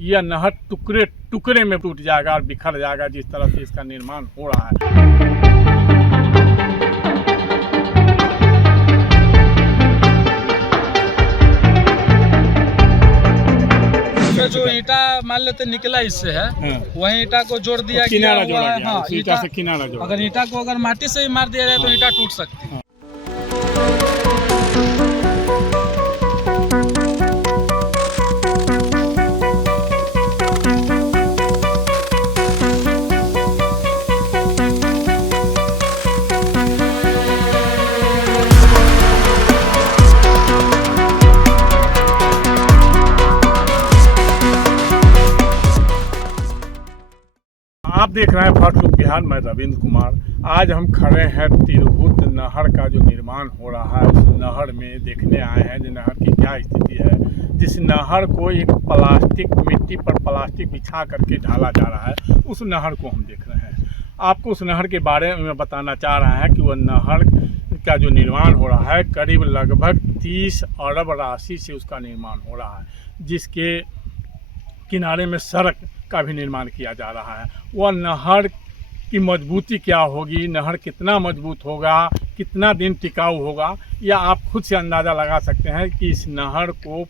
यह नहर टुकड़े टुकड़े में टूट जाएगा और बिखर जाएगा, जिस तरह से इसका निर्माण हो रहा है। जो ईटा मान लेते निकला इससे है, वही ईटा को जोड़ दिया किनारा हुआ है। हाँ, ईटा से किनारा जोड़ा। अगर ईटा को अगर माटी से ही मार दिया जाए तो ईटा टूट सकती है। आप देख रहे हैं फर्स्ट लुक बिहार। मैं रविंद्र कुमार। आज हम खड़े हैं तिरहुत नहर का जो निर्माण हो रहा है, उस नहर में देखने आए हैं कि नहर की क्या स्थिति है। जिस नहर को एक प्लास्टिक मिट्टी पर प्लास्टिक बिछा करके ढाला जा रहा है, उस नहर को हम देख रहे हैं। आपको उस नहर के बारे में बताना चाह रहा है कि वह नहर का जो निर्माण हो रहा है, करीब लगभग 30 अरब राशि से उसका निर्माण हो रहा है, जिसके किनारे में सड़क का भी निर्माण किया जा रहा है। वह नहर की मजबूती क्या होगी, नहर कितना मजबूत होगा, कितना दिन टिकाऊ होगा, या आप खुद से अंदाज़ा लगा सकते हैं कि इस नहर को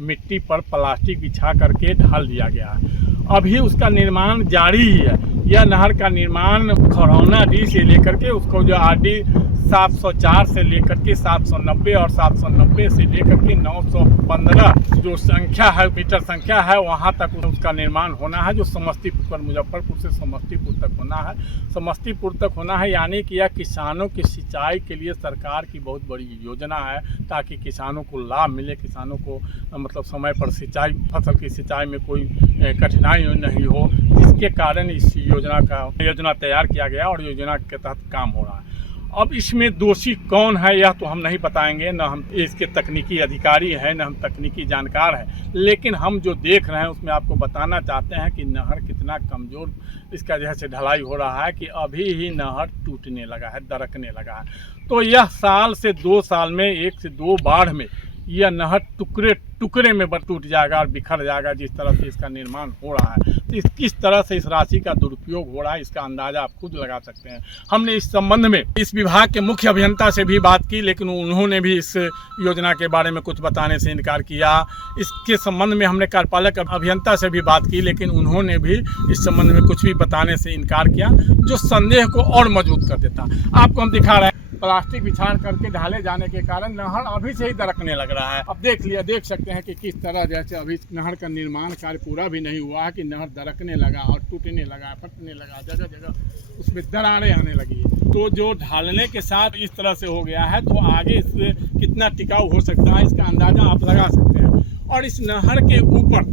मिट्टी पर प्लास्टिक बिछा करके ढाल दिया गया है। अभी उसका निर्माण जारी ही है। यह नहर का निर्माण खरौना डी से लेकर के उसको जो आरडी 704 से लेकर के 790 और 790 से लेकर के 915 जो संख्या है, मीटर संख्या है, वहाँ तक उसका निर्माण होना है। जो समस्तीपुर पर, मुजफ्फरपुर से समस्तीपुर तक होना है। समस्तीपुर तक होना है, यानी कि यह किसानों की सिंचाई के लिए सरकार की बहुत बड़ी योजना है, ताकि किसानों को लाभ मिले, किसानों को मतलब समय पर सिंचाई, फसल की सिंचाई में कोई कठिनाई नहीं हो, जिसके कारण इस योजना तैयार किया गया और योजना के तहत काम हो रहा है। अब इसमें दोषी कौन है यह तो हम नहीं बताएंगे, न हम इसके तकनीकी अधिकारी हैं, न हम तकनीकी जानकार हैं, लेकिन हम जो देख रहे हैं उसमें आपको बताना चाहते हैं कि नहर कितना कमज़ोर इसका जैसे ढलाई हो रहा है कि अभी ही नहर टूटने लगा है, दरकने लगा है। तो यह साल से 2 साल में 1 से 2 बाढ़ में यह नहर टुकड़े टुकड़े में टूट जाएगा और बिखर जाएगा, जिस तरह से इसका निर्माण हो रहा है। तो किस तरह से इस राशि का दुरुपयोग हो रहा है, इसका अंदाज़ा आप खुद लगा सकते हैं। हमने इस संबंध में इस विभाग के मुख्य अभियंता से भी बात की, लेकिन उन्होंने भी इस योजना के बारे में कुछ बताने से इनकार किया। इसके संबंध में हमने कार्यपालक अभियंता से भी बात की, लेकिन उन्होंने भी इस संबंध में कुछ भी बताने से इनकार किया, जो संदेह को और मजबूत कर देता। आपको हम दिखा रहे हैं, प्लास्टिक बिछा करके ढाले जाने के कारण नहर अभी से ही दरकने लग रहा है। अब देख सकते हैं कि किस तरह जैसे अभी नहर का निर्माण कार्य पूरा भी नहीं हुआ है कि नहर दरकने लगा और टूटने लगा, फटने लगा, जगह जगह उसमें दरारें आने लगी है। तो जो ढालने के साथ इस तरह से हो गया है, तो आगे इससे कितना टिकाऊ हो सकता है, इसका अंदाज़ा आप लगा सकते हैं। और इस नहर के ऊपर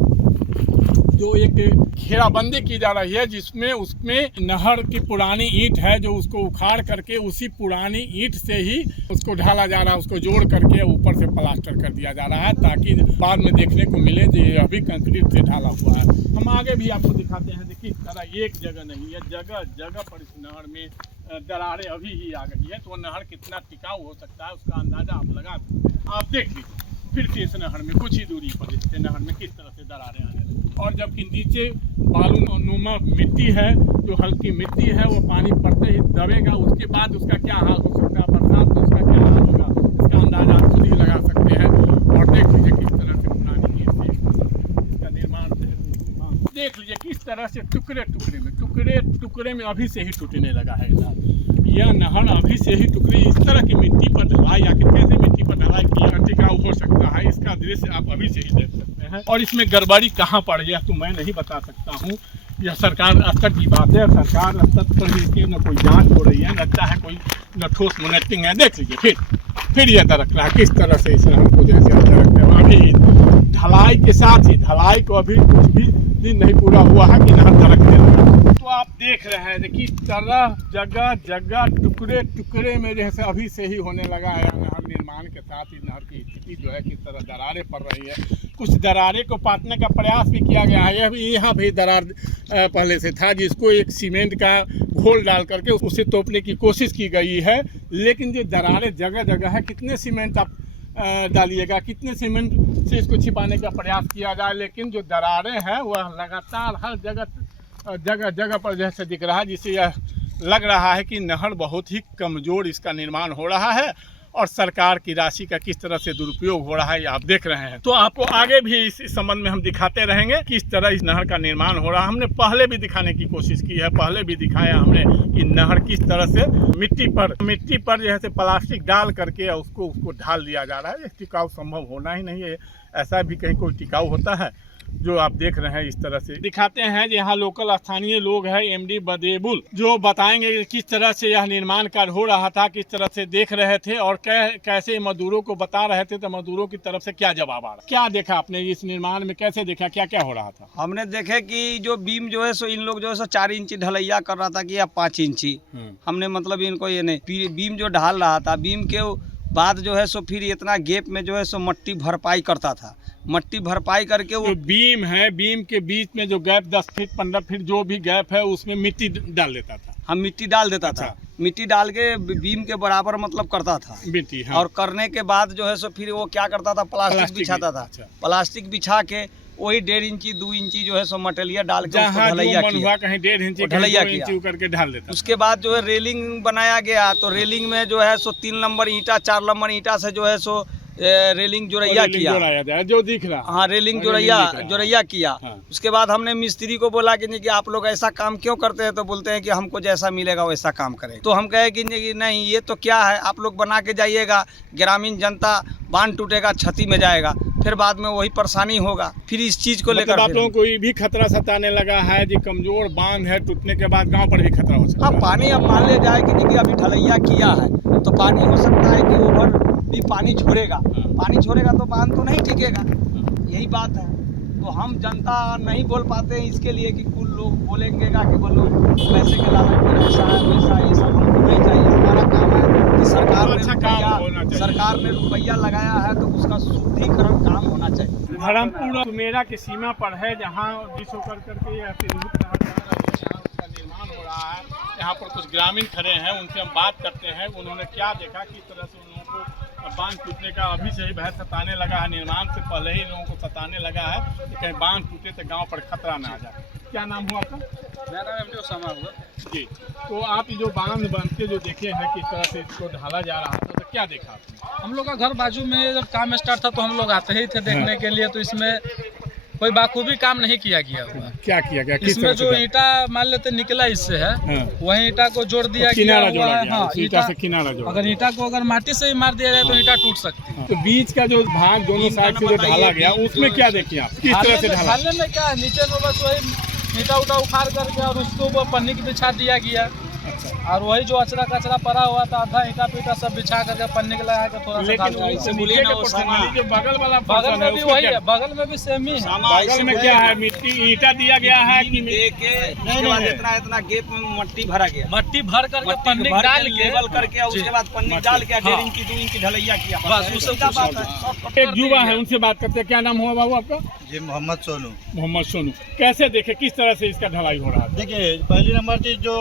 जो एक घेराबंदी की जा रही है, जिसमें उसमें नहर की पुरानी ईंट है, जो उसको उखाड़ करके उसी पुरानी ईंट से ही उसको ढाला जा रहा है, उसको जोड़ करके ऊपर से प्लास्टर कर दिया जा रहा है, ताकि बाद में देखने को मिले कि ये अभी कंक्रीट से ढाला हुआ है। हम आगे भी आपको दिखाते हैं। देखिए, इस तरह एक जगह नहीं है, जगह जगह पर इस नहर में दरारें अभी ही आ गई है। तो नहर कितना टिकाऊ हो सकता है, उसका अंदाज़ा आप लगा सकते हैं। आप देख लीजिए फिर से इस नहर में कुछ ही दूरी पर इससे नहर में किस तरह से दरारें आने लगी, और जबकि नीचे बालू नुमा मिट्टी है, जो हल्की मिट्टी है, वो पानी पड़ते ही दबेगा, उसके बाद उसका क्या हाल हो सकता है, बरसात में उसका क्या हाल होगा, इसका अंदाजा आप खुद ही लगा सकते हैं। और देख लीजिए किस तरह से पुरानी ईंट से इसका निर्माण देख लीजिए किस तरह से टुकड़े टुकड़े में अभी से ही टूटने लगा है। यह नहर अभी से ही टुकड़े, इस तरह की मिट्टी पर ढलाई, आखिर कैसे मिट्टी पर ढलाई किया टिकाऊ हो सकता है, इसका दृश्य आप अभी से ही देख सकते हैं। और इसमें गड़बड़ी कहाँ पड़ गया तो मैं नहीं बता सकता हूँ। यह सरकार स्तर की बात है, सरकार स्तर पर इसकी न कोई जांच हो रही है, लगता है कोई न ठोस मॉनिटरिंग है। देख लीजिए फिर यह दरक रहा है, किस तरह से इस नहर को जैसे दरक रहा है। अभी ढलाई के साथ ही, ढलाई को अभी कुछ भी दिन नहीं पूरा हुआ है कि नहर दरकने लगा। तो आप देख रहे हैं कि किस तरह जगह जगह टुकड़े टुकड़े में जैसे अभी से ही होने लगा है। नहर निर्माण के साथ ही नहर की स्थिति जो है किस तरह दरारें पड़ रही है। कुछ दरारें को पाटने का प्रयास भी किया गया है। यहाँ भी दरार पहले से था, जिसको एक सीमेंट का घोल डाल करके उसे तोपने की कोशिश की गई है, लेकिन जो दरारें जगह जगह है, कितने सीमेंट आप डालिएगा, कितने सीमेंट से इसको छिपाने का प्रयास किया जाए, लेकिन जो दरारें हैं वह लगातार हर जगह जगह पर जैसे दिख रहा है, जिससे यह लग रहा है कि नहर बहुत ही कमज़ोर इसका निर्माण हो रहा है और सरकार की राशि का किस तरह से दुरुपयोग हो रहा है आप देख रहे हैं। तो आपको आगे भी इस संबंध में हम दिखाते रहेंगे किस तरह इस नहर का निर्माण हो रहा है। हमने पहले भी दिखाने की कोशिश की है, पहले भी दिखाया हमने कि नहर किस तरह से मिट्टी पर जो है प्लास्टिक डाल करके उसको ढाल दिया जा रहा है। टिकाऊ संभव होना ही नहीं है, ऐसा भी कहीं कोई टिकाऊ होता है जो आप देख रहे हैं। इस तरह से दिखाते हैं कि यहाँ लोकल स्थानीय लोग हैं, एमडी बदेबुल, जो बताएंगे कि किस तरह से यह निर्माण कार्य हो रहा था, किस तरह से देख रहे थे और कैसे मजदूरों को बता रहे थे, तो मजदूरों की तरफ से क्या जवाब आ रहा, क्या देखा आपने इस निर्माण में, कैसे देखा, क्या क्या हो रहा था? हमने देखे कि जो बीम जो है सो इन लोग जो है सो 4 इंची ढलैया कर रहा था कि या 5 इंची। हमने मतलब इनको ये नहीं, बीम जो ढाल रहा था, बीम के बाद जो है सो फिर इतना गैप में जो है सो मट्टी भरपाई करता था। मट्टी भरपाई करके वो बीम है, बीम के बीच में जो गैप 10 फीट 15 फीट जो भी गैप है उसमें मिट्टी डाल देता था। हम मिट्टी डाल देता था, मिट्टी डाल के बीम के बराबर मतलब करता था मिट्टी। हाँ। और करने के बाद जो है सो फिर वो क्या करता था, प्लास्टिक बिछाता था। प्लास्टिक बिछा के वही 1.5 इंची 2 इंची जो है सो मटेरियल डाल के ढलैया किया, कहीं 1.5 इंची ढलैया करके ढाल देता। उसके बाद जो है रेलिंग बनाया गया, तो रेलिंग में जो है सो 3 नंबर ईंटा 4 नंबर ईंटा से जो है सो रेलिंग जोड़ैया किया, जो दिख रहा। हाँ, रेलिंग जोड़ैया किया। हाँ। उसके बाद हमने मिस्त्री को बोला कि आप लोग ऐसा काम क्यों करते हैं, तो बोलते हैं कि हमको जैसा मिलेगा वैसा काम करें। तो हम कहे कि नहीं, ये तो क्या है, आप लोग बना के जाइएगा, ग्रामीण जनता बांध टूटेगा, क्षति में जाएगा, फिर बाद में वही परेशानी होगा। फिर इस चीज को लेकर आप लोगों को भी खतरा सताने लगा है कि कमजोर बांध है, टूटने के बाद गांव पर भी खतरा हो सकता है। हाँ, पानी अब मान ले जाए कि अभी ढलैया किया है तो पानी हो सकता है कि ओवर भी पानी छोड़ेगा, तो बांध तो नहीं टिकेगा, यही बात है। तो हम जनता नहीं बोल पाते हैं इसके लिए कि कुल लोग बोलेंगे कि बोलो पैसे के लालच में ऐसा है वैसा है, ये सब हमको नहीं चाहिए। हमारा काम है कि सरकार ने रुपया लगाया है तो उसका शुद्धिकरण काम होना चाहिए। धर्मपुर सुमेरा की सीमा पर है, जहाँ विश्व कर करके उसका निर्माण हो रहा है। यहाँ पर कुछ ग्रामीण खड़े हैं, उनसे हम बात करते हैं उन्होंने क्या देखा, किस तरह से उन लोगों को बांध टूटने का अभी से ही भय सताने लगा है, निर्माण से पहले ही लोगों को सताने लगा है कि कहीं बांध टूटे तो गांव पर खतरा ना आ जाए। क्या नाम हुआ आपका? मेरा नाम एमडी ओसामा हुआ जी। तो आप जो बांध बनते जो देखे हैं किस तरह से इसको ढाला जा रहा था, तो क्या देखा आपने? हम लोग का घर बाजू में जब काम स्टार्ट था तो हम लोग आते ही थे देखने के लिए, तो इसमें कोई बाखूबी काम नहीं किया गया हुआ। क्या किया गया? इसमें जो ईंटा मान लेते निकला इससे है, वही ईंटा को जोड़ दिया गया हुआ है। हाँ, ईंटा से किनारा जोड़ा। अगर ईंटा को अगर माटी से ही मार दिया जाए तो ईंटा टूट सकती है। तो बीच का जो भाग दोनों साइड से जो ढाला गया उसमें क्या देखिए आप, किस तरह से ढालने में क्या है, नीचे में बस वही ईंटा उठा उखाड़ करके और उसको पन्नी की बिछा दिया गया। और वही जो अचरा कचरा पड़ा हुआ था, आधा ईंटा पीटा सब बिछा करके पन्नी के लगा के थोड़ा सा जो बगल वाला बगल में भी वही है, बगल में भी सेम ही है। बगल में क्या है, मिट्टी ईंटा दिया गया है कि इतना गैप में मट्टी भरा गया, मट्टी भर करके पन्नी डाल के लेवल करके उसके बाद पन्नी डाल के 1.5 इंची 2 इंची ढलैया किया। बस उससे क्या बात है। एक युवा है, उनसे बात करते हैं। क्या नाम हुआ बाबू आपका? जी, मोहम्मद सोनू। कैसे देखे, किस तरह से इसका ढलाई हो रहा है? देखिए, पहली नंबर चीज जो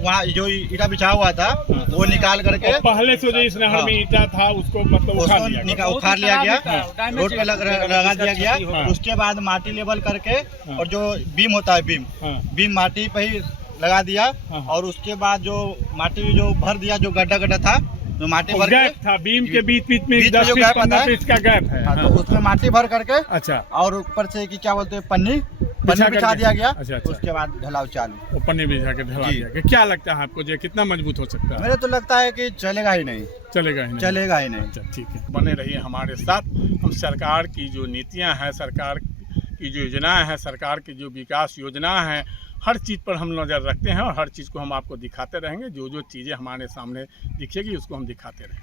वहाँ जो ईटा बिछा हुआ था वो निकाल करके पहले से जो इस नहर में ईटा था उसको मतलब उखाड़ लिया गया, रोड पे लगा दिया गया। उसके बाद माटी लेवल करके और जो बीम होता है बीम माटी पे ही लगा दिया। और उसके बाद जो माटी जो भर दिया, जो गड्ढा था तो माटी भर गैप था, बीम के बीच में जो गैप था इसका गैप है। तो उसमें माटी भर करके अच्छा, और ऊपर से कि क्या बोलते हैं पन्नी बिछा दिया गया। अच्छा। उसके बाद ढलाव चालू, पन्नी बिछा के ढला दिया गया। क्या लगता है आपको जो कितना मजबूत हो सकता है? मेरे तो लगता है कि चलेगा ही नहीं। अच्छा, ठीक है, बने रहिए हमारे साथ। हम सरकार की जो नीतियां हैं, सरकार की जो योजनाएं हैं, सरकार की जो विकास योजना है, हर चीज़ पर हम नज़र रखते हैं और हर चीज़ को हम आपको दिखाते रहेंगे। जो चीज़ें हमारे सामने दिखेगी उसको हम दिखाते रहेंगे।